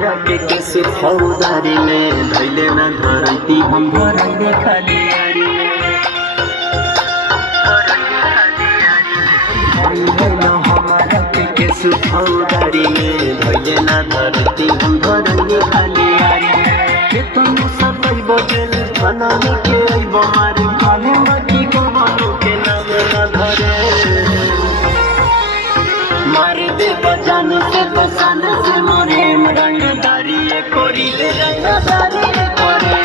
हमारा के सुखौदारी में धैले न धरती हम भरैले खलियारी में धैले न हमारा के सुखौदारी में धैले न धरती हम भरैले खलियारी में के तुम सब बजल बनाने के मारे खाने बाकी को बनो के नाम न धरे मारे दे बजान से बसान से मोरे रंगदारी कोरिले रंगदारी कोरे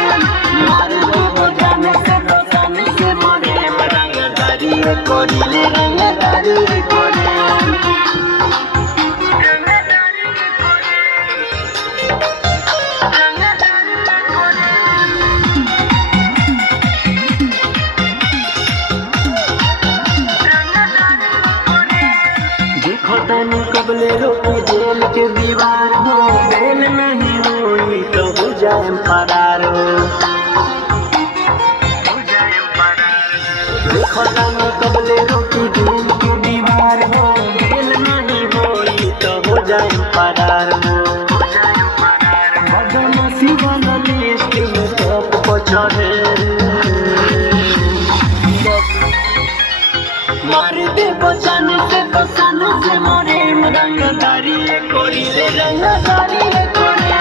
मारे दे बजान से बसान से मोरे रंगदारी कोरिले रंगदारी कोरे खोदानी कबले रोकी जेल के दीवार हो बेल नहीं हुई तो हो जाए फरार हो खोदानी कबले रोकी जेल के दीवार हो बेल नहीं हुई तो हो जाए फरार हो बदमाशी वाला लिस्ट में सब पछड़े मार दे बचान से बसान से मोरे रंगदारी कोरिले रंगदारी कोरे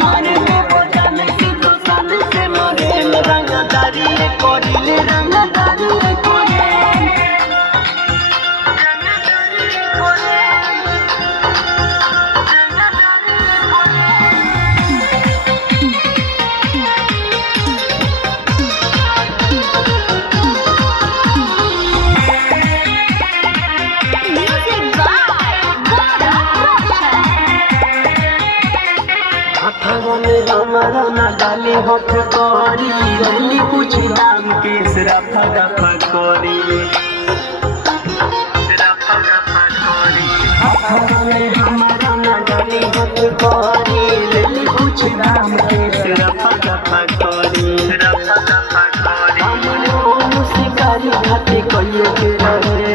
मार दे बचान से बसान से मोरे रंगदारी कोरिले रंगदारी कोरे हमारा ना डाले हक करी रैली कुछ दाम के रफा दफा करी हमारा ना डाले हक करी रैली कुछ दाम के रफा दफा करी हमरो शिकारी खाते कहिए के रहे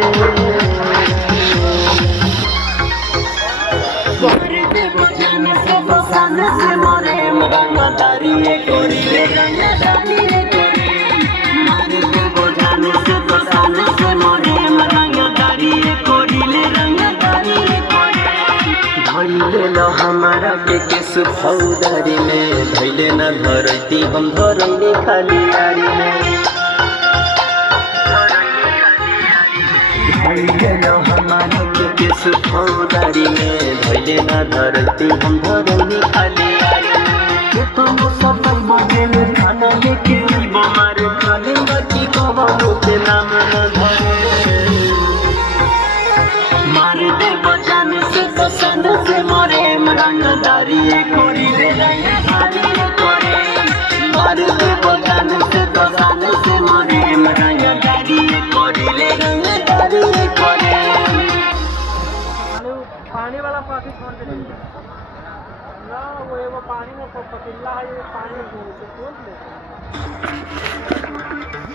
बसान से मोरे रंगदारी कोरिले रंगदारी कोरे मारे दे बजान से बसान से मोरे रंगदारी कोरिले रंगदारी कोरे धैले न हमारा के सुखौदारी में धैले न धरती हम धरैले खलियारी में धैले न हमारा के सुखौदारी में धैले न धरती हम धरैले खलियारी में तुम सब बजेल खाना लेके बीमार खाने बाकी कबानो के नाम न धरे मार दे बजान से बसान से मोरे रंगदारी कोरिले रंगदारी कोरे मार दे बजान से बसान से मोरे रंगदारी कोरिले रंगदारी कोरे पानी वाला पानी छोड़ के ना वो पानी में पतीला है, पानी में